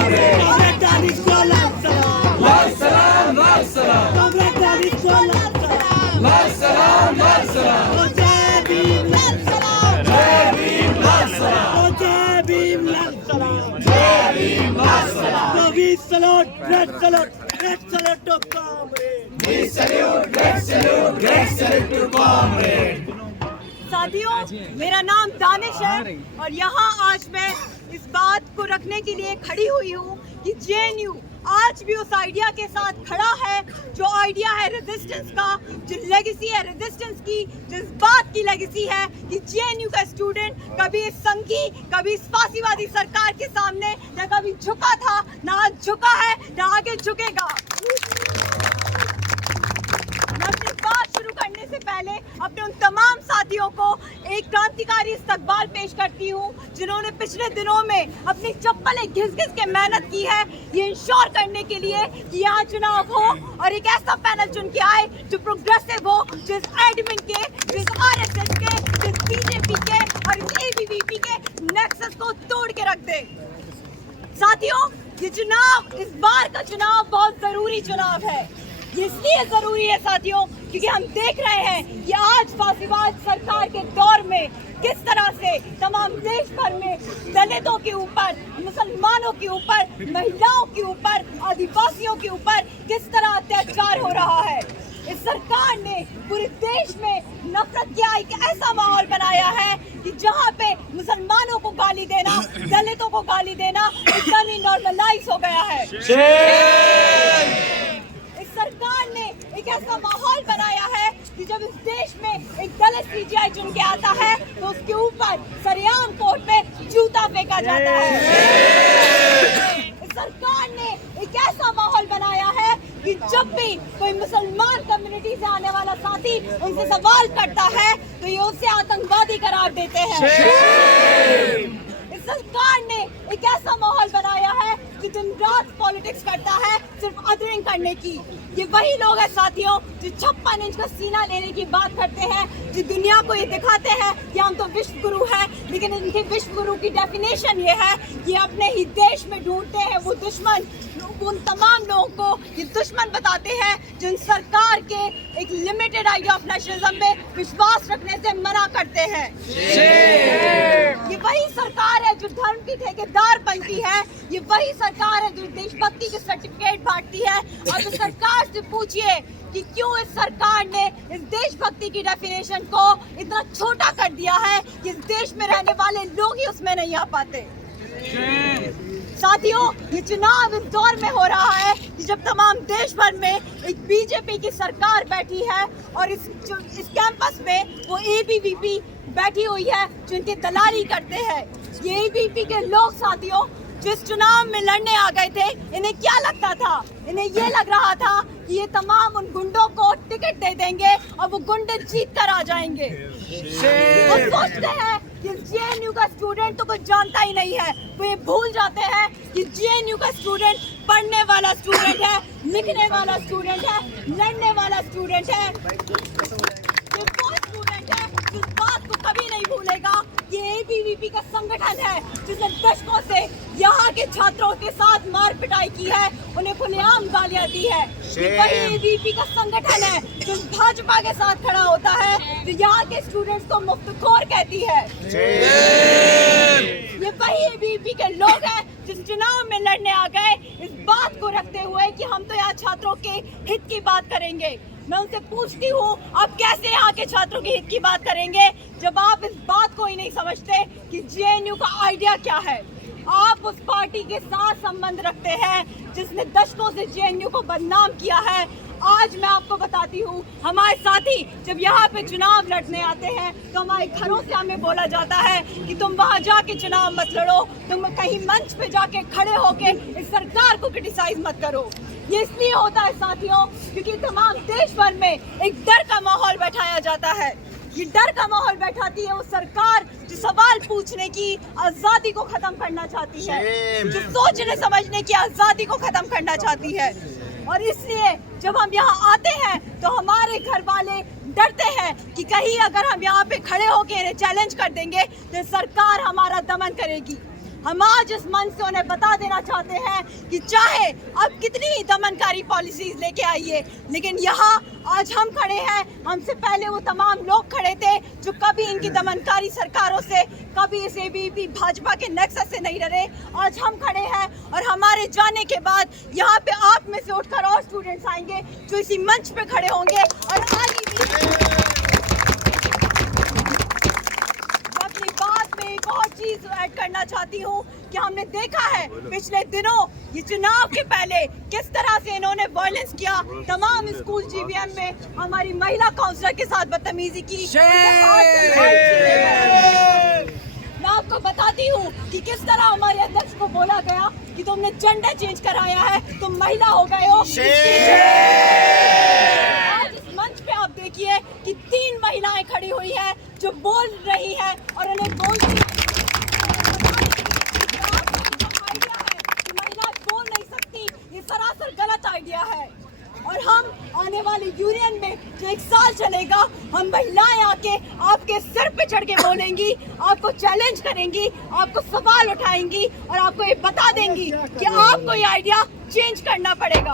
comrade. Comrade Danish ko Lam Salam, salam. Comrade Danish ko Lam Salam, salam. Oh Jai Bhim Lam Jai Bhim, salam. Oh Jai Bhim Lam Jai Bhim, salam. So we salute, red salute to comrade. We salute, great salute to comrade. साथियों, मेरा नाम दानिश है और यहाँ आज मैं इस बात को रखने के लिए खड़ी हुई हूँ कि जेएनयू आज भी उस आइडिया के साथ खड़ा है जो आइडिया है रेजिस्टेंस का, जो लेगेसी है रेजिस्टेंस की, जिस बात की लेगेसी है कि जेएनयू का स्टूडेंट कभी इस संघी, कभी इस फांसीवादी सरकार के सामने न कभी झुका था, न आज झुका है, न आगे झुकेगा। मैं अपनी बात शुरू करने से पहले अपने उन तमाम साथियों को एक क्रांतिकारी इस्तकबाल पेश करती हूँ जिन्होंने पिछले दिनों में अपनी चप्पलें घिस-घिस के मेहनत की है ये इंश्योर करने के लिए कि यहाँ चुनाव हो और एक ऐसा पैनल चुन के आए जो प्रोग्रेसिव हो, जिस एडमिन के, जिस आरएसएस के, जिस बीजेपी के और इस एबीवीपी के नेक्सस को तोड़ के रख दे। साथियों, ये चुनाव, इस बार का चुनाव बहुत जरूरी चुनाव है। ये इसलिए जरूरी है साथियों क्योंकि हम देख रहे हैं कि आज फांसीवाद सरकार के दौर में किस तरह से तमाम देश भर में दलितों के ऊपर, मुसलमानों के ऊपर, महिलाओं के ऊपर, आदिवासियों के ऊपर किस तरह अत्याचार हो रहा है। इस सरकार ने पूरे देश में नफरत का एक ऐसा माहौल बनाया है कि जहाँ पे मुसलमानों को गाली देना, दलितों को गाली देना एकदम ही नॉर्मलाइज हो गया है। सरकार ने एक ऐसा माहौल बनाया है कि जब इस देश में एक दलित सीजीआई चुन के आता है तो उसके ऊपर सरेआम कोर्ट में जूता फेंका जाता है। इस सरकार ने एक ऐसा माहौल बनाया है कि जब भी कोई मुसलमान कम्युनिटी से आने वाला साथी उनसे सवाल करता है तो ये उसे आतंकवादी करार देते हैं। इस सरकार ने एक ऐसा माहौल बनाया है कि दिन रात पॉलिटिक्स करता है सिर्फ अदरिंग करने की। ये वही लोग हैं साथियों जो 56 इंच का सीना लेने की बात करते हैं, जो दुनिया को ये दिखाते हैं कि हम तो विश्व गुरु हैं, लेकिन इनके विश्व गुरु की डेफिनेशन ये है कि अपने ही देश में ढूंढते हैं वो दुश्मन, उन तमाम लोगों को ये दुश्मन बताते हैं जिन सरकार के एक लिमिटेड आइडिया ऑफ नेशनलिज्म में विश्वास रखने से मना करते हैं। ये वही सरकार है जो धर्म की ठेकेदार बनती है, ये वही सरकार है जो देशभक्ति के सर्टिफिकेट बांटती है। और तो सरकार से पूछिए कि क्यों इस सरकार ने इस देशभक्ति की डेफिनेशन को इतना छोटा कर दिया है कि इस देश में रहने वाले लोग ही उसमें नहीं आ पाते। साथियों, ये चुनाव इस दौर में हो रहा है कि जब तमाम देश भर में एक बीजेपी की सरकार बैठी है और इस कैंपस में वो एबीवीपी बैठी हुई है जो इनकी दलाली करते हैं। ये एबीवीपी के लोग साथियों जिस चुनाव में लड़ने आ गए थे, इन्हें क्या लगता था? इन्हें ये लग रहा था कि ये तमाम उन गुंडों को टिकट दे देंगे और वो गुंडे जीत कर आ जाएंगे। वो सोचते हैं कि जेएनयू का स्टूडेंट तो कुछ जानता ही नहीं है। वो ये भूल जाते हैं कि जेएनयू का स्टूडेंट पढ़ने वाला स्टूडेंट है, लिखने वाला स्टूडेंट है, लड़ने वाला स्टूडेंट है। ये वो स्टूडेंट है जिस बात को कभी नहीं भूलेगा। ये एबीवीपी का संगठन है जिसने दशकों से यहाँ के छात्रों के साथ मार पिटाई की है, उन्हें खुलेआम गालियाँ दी है। ये वही एबीवीपी का संगठन है जो भाजपा के साथ खड़ा होता है, जो यहाँ के स्टूडेंट्स को मुफ्तखोर कहती है। ये वही एबीवीपी के लोग हैं जिस चुनाव में लड़ने आ गए इस बात को रखते हुए कि हम तो यहाँ छात्रों के हित की बात करेंगे। मैं उनसे पूछती हूँ, आप कैसे यहाँ के छात्रों के हित की बात करेंगे जब आप इस बात को ही नहीं समझते कि जेएनयू का आइडिया क्या है। आप उस पार्टी के साथ संबंध रखते हैं जिसने दशकों से जेएनयू को बदनाम किया है। आज मैं आपको बताती हूँ, हमारे साथी जब यहाँ पे चुनाव लड़ने आते हैं तो हमारे घरों से हमें बोला जाता है कि तुम वहाँ जाके चुनाव मत लड़ो, तुम कहीं मंच पे जाके खड़े होके इस सरकार को क्रिटिसाइज मत करो। ये इसलिए होता है साथियों क्योंकि तमाम देश भर में एक डर का माहौल बैठाया जाता है। ये डर का माहौल बैठाती है वो सरकार जो सवाल पूछने की आजादी को खत्म करना चाहती है, जो सोचने समझने की आजादी को खत्म करना चाहती है। और इसलिए जब हम यहाँ आते हैं तो हमारे घर वाले डरते हैं कि कहीं अगर हम यहाँ पे खड़े होकर इन्हें चैलेंज कर देंगे तो सरकार हमारा दमन करेगी। हम आज इस मंच से उन्हें बता देना चाहते हैं कि चाहे अब कितनी ही दमनकारी पॉलिसीज लेके आइए, लेकिन यहाँ आज हम खड़े हैं, हमसे पहले वो तमाम लोग खड़े थे जो कभी इनकी दमनकारी सरकारों से, कभी इस ABVP भाजपा के नेक्सस से नहीं डरे। आज हम खड़े हैं और हमारे जाने के बाद यहाँ पे आप में से उठकर और स्टूडेंट्स आएंगे जो इसी मंच पे खड़े होंगे और आगे भी अपनी बात में एक और चीज ऐड करना चाहती हूँ कि हमने देखा है पिछले दिनों ये चुनाव के पहले किस तरह से इन्होंने वायलेंस किया, तमाम स्कूल GVM में हमारी महिला काउंसलर के साथ बदतमीजी की। मैं आपको बताती हूँ कि किस तरह हमारे अध्यक्ष को बोला गया कि तुमने जेंडर चेंज कराया है, तुम महिला हो गए हो। आज इस मंच पे आप देखिए कि 3 महिलाएं खड़ी हुई हैं जो बोल रही हैं और उन्हें बोलती है कि महिलाएं बोल नहीं सकती, ये सरासर गलत आइडिया है। और हम आने वाले यूनियन में जो 1 साल चलेगा, हम महिलाएं आके आपके सिर पे चढ़ के बोलेंगी, आपको चैलेंज करेंगी, आपको सवाल उठाएंगी और आपको ये बता देंगी कि आपको ये आइडिया चेंज करना पड़ेगा।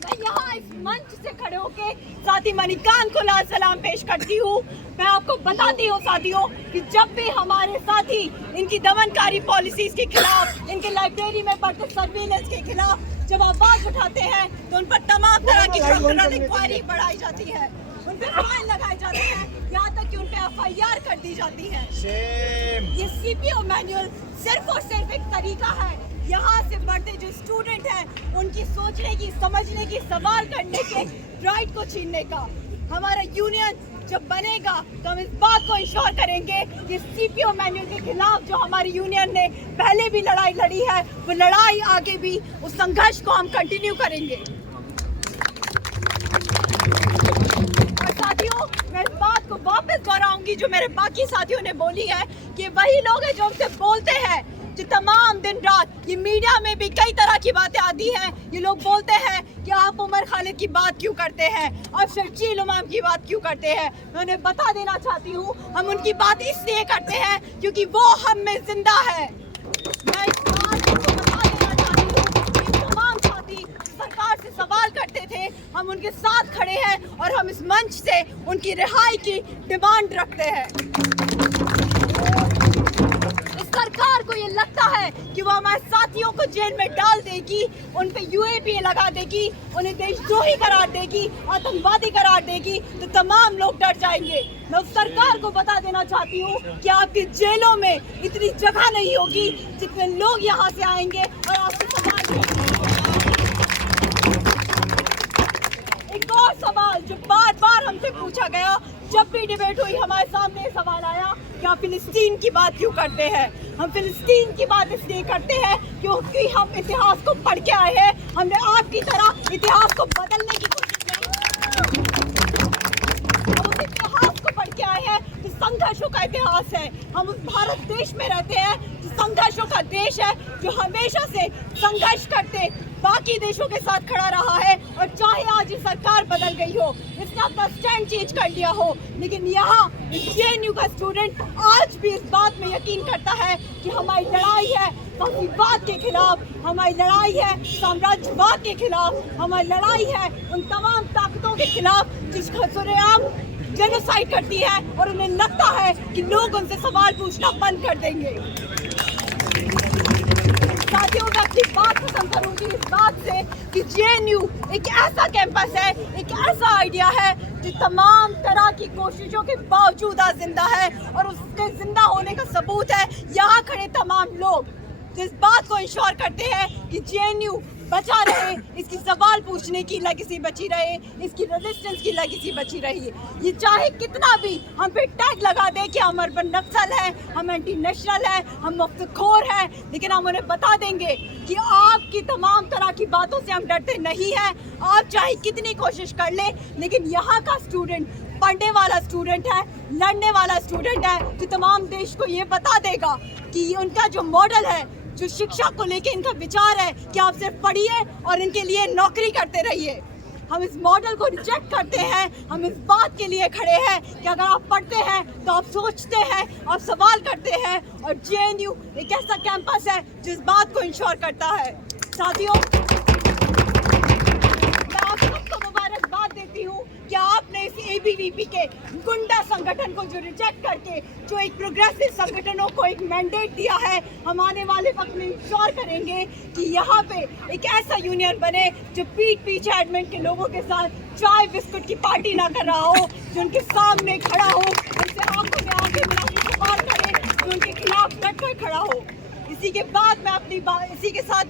मैं यहाँ इस मंच से खड़े होके साथी मणिकांत को लाल सलाम पेश करती हूँ। मैं आपको बताती हूँ साथियों कि जब भी हमारे साथी इनकी दमनकारी पॉलिसीज के खिलाफ, इनके लाइब्रेरी में बढ़ते सर्विलेंस के खिलाफ जब आवाज उठाते हैं तो उन पर तमाम तरह की क्रिमिनल इंक्वायरी बढ़ाई जाती है, उन पर फाइन लगाए जाते हैं, यहाँ तक कि उन पर FIR कर दी जाती है। ये CPO मैनुअल सिर्फ और सिर्फ एक तरीका है यहाँ से बढ़ते जो स्टूडेंट हैं उनकी सोचने की, समझने की, सवाल करने के राइट को छीनने का। हमारा यूनियन जब बनेगा तो हम इस बात को इंश्योर करेंगे कि CPO मैनुअल के खिलाफ जो हमारी यूनियन ने पहले भी लड़ाई लड़ी है, वो लड़ाई आगे भी, उस संघर्ष को हम कंटिन्यू करेंगे। और साथियों, मैं इस बात को वापस दोहराऊंगी जो मेरे बाकी साथियों ने बोली है कि वही लोग हैं जो हमसे बोलते हैं जो तमाम दिन रात, ये मीडिया में भी कई तरह की बातें आती हैं, ये लोग बोलते हैं कि आप उमर खालिद की बात क्यों करते हैं, आप शर्जील इमाम की बात क्यों करते हैं। मैं उन्हें बता देना चाहती हूँ, हम उनकी बात इसलिए करते हैं क्योंकि वो हम में जिंदा है। मैं इस बात को बता देना चाहती हूँ कि तमाम साथी सरकार से सवाल करते थे, हम उनके साथ खड़े हैं और हम इस मंच से उनकी रिहाई की डिमांड रखते हैं। सरकार को ये लगता है कि वो हमारे साथियों को जेल में डाल देगी, उन पे UAPA लगा देगी, उन्हें देशद्रोही करार देगी, आतंकवादी करार देगी, तो तमाम लोग डर जाएंगे। मैं उस सरकार को बता देना चाहती हूँ कि आपकी जेलों में इतनी जगह नहीं होगी जितने लोग यहाँ से आएंगे और आपसे सवाल करेंगे। एक और सवाल जो बार बार हमसे पूछा गया, जब भी डिबेट हुई हमारे सामने सवाल आया कि आप फिलिस्तीन की बात क्यों करते हैं। हम फिलिस्तीन की बात इसलिए करते हैं क्योंकि हम इतिहास को पढ़ के आए हैं, हमने आपकी तरह इतिहास को बदलने की कोशिश नहीं, हम उस इतिहास को पढ़ के आए हैं जो संघर्षों का इतिहास है। हम उस भारत देश में रहते हैं जो संघर्षों का देश है, जो हमेशा से संघर्ष करते बाकी देशों के साथ खड़ा रहा है। और चाहे आज ये सरकार बदल गई हो, इसने अपना स्टैंड चेंज कर लिया हो, लेकिन यहाँ JNU का स्टूडेंट आज भी इस बात में यकीन करता है कि हमारी लड़ाई है फसीबाद के खिलाफ, हमारी लड़ाई है साम्राज्यवाद के खिलाफ, हमारी लड़ाई है उन तमाम ताकतों के खिलाफ जिसका सरेआम जेनोसाइड करती है और उन्हें लगता है कि लोग उनसे सवाल पूछना बंद कर देंगे। साथियों, मैं अपनी बात खत्म करूंगी इस बात से कि JNU एक ऐसा कैंपस है, एक ऐसा आइडिया है जो तमाम तरह की कोशिशों के बावजूद आज जिंदा है और उसके जिंदा होने का सबूत है यहाँ खड़े तमाम लोग जो इस बात को इंश्योर करते हैं कि JNU बचा रहे, इसकी सवाल पूछने की लेगेसी बची रहे, इसकी रेजिस्टेंस की लेगेसी बची रही। ये चाहे कितना भी हम पे टैग लगा दे कि हम अर्बन नक्सल हैं, हम एंटी नेशनल हैं, हम मुफ्तखोर हैं, लेकिन हम उन्हें बता देंगे कि आपकी तमाम तरह की बातों से हम डरते नहीं हैं। आप चाहे कितनी कोशिश कर ले, लेकिन यहाँ का स्टूडेंट पढ़ने वाला स्टूडेंट है, लड़ने वाला स्टूडेंट है, जो तमाम देश को ये बता देगा कि उनका जो मॉडल है, जो शिक्षा को लेके इनका विचार है कि आप सिर्फ पढ़िए और इनके लिए नौकरी करते रहिए। हम इस मॉडल को रिजेक्ट करते हैं। हम इस बात के लिए खड़े हैं कि अगर आप पढ़ते हैं तो आप सोचते हैं, आप सवाल करते हैं, और JNU एक ऐसा कैंपस है जिस बात को इंश्योर करता है। साथियों, मैं आप सबको मुबारकबाद देती हूँ कि आपने इस ABVP के गुंडा संगठन को जो रिजेक्ट करके जो एक प्रोग्रेसिव संगठनों को एक मैंडेट दिया है, हम आने वाले वक्त में इंश्योर करेंगे कि यहाँ पे एक ऐसा यूनियन बने जो पीठ पीछे एडमिन के लोगों के साथ चाय बिस्कुट की पार्टी ना कर रहा हो, जो उनके सामने खड़ा हो, उनसे आंखों में आंखें मिला के सवाल करे, जो उनके खिलाफ डटकर खड़ा हो। इसी के साथ मैं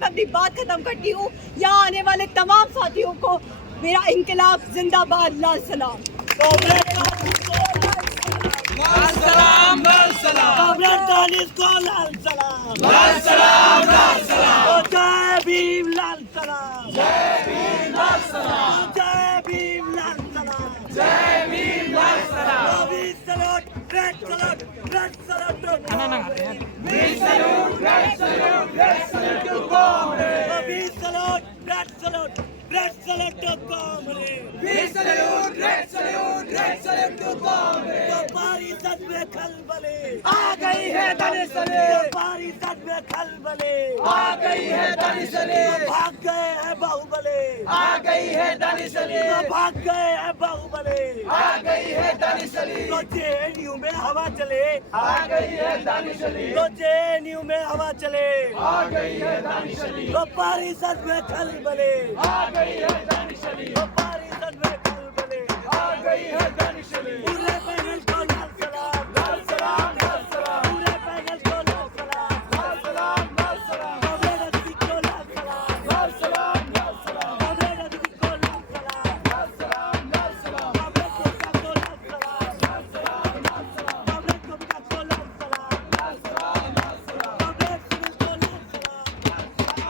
अपनी बात खत्म करती हूँ। यहाँ आने वाले तमाम साथियों को मेरा इंकलाब जिंदाबाद, लाल सलाम। लाल सलाम, लाल सलाम, कॉमरेड दानिश को लाल सलाम, लाल सलाम, लाल सलाम, जय भीम लाल सलाम, जय भीम लाल सलाम, जय भीम लाल सलाम, जय भीम लाल सलाम। We salute, red salute, red salute to comrade, We salute, red salute, red salute to comrade. We salute, red salute, red salute to comrade. We salute, red salute, red salute to comrade. व्यापारी सद में खलबले आ गई है दनिसले, व्यापारी सद में खलबले आ गई है दनिसले, भाग गए हैं बाहुबले, आ गई है दनिसले, भाग गए हैं बाहुबले। आ गई है दनिसले, तो JNU में हवा चले, आ गई है दनिसले, तो JNU में हवा चले, आ गई है दनिसले, तो पारिषद में खलबले, आ गई है दनिसले, तो पारिषद में खलबले। आ गई है दनिसले। पूरे पैनल को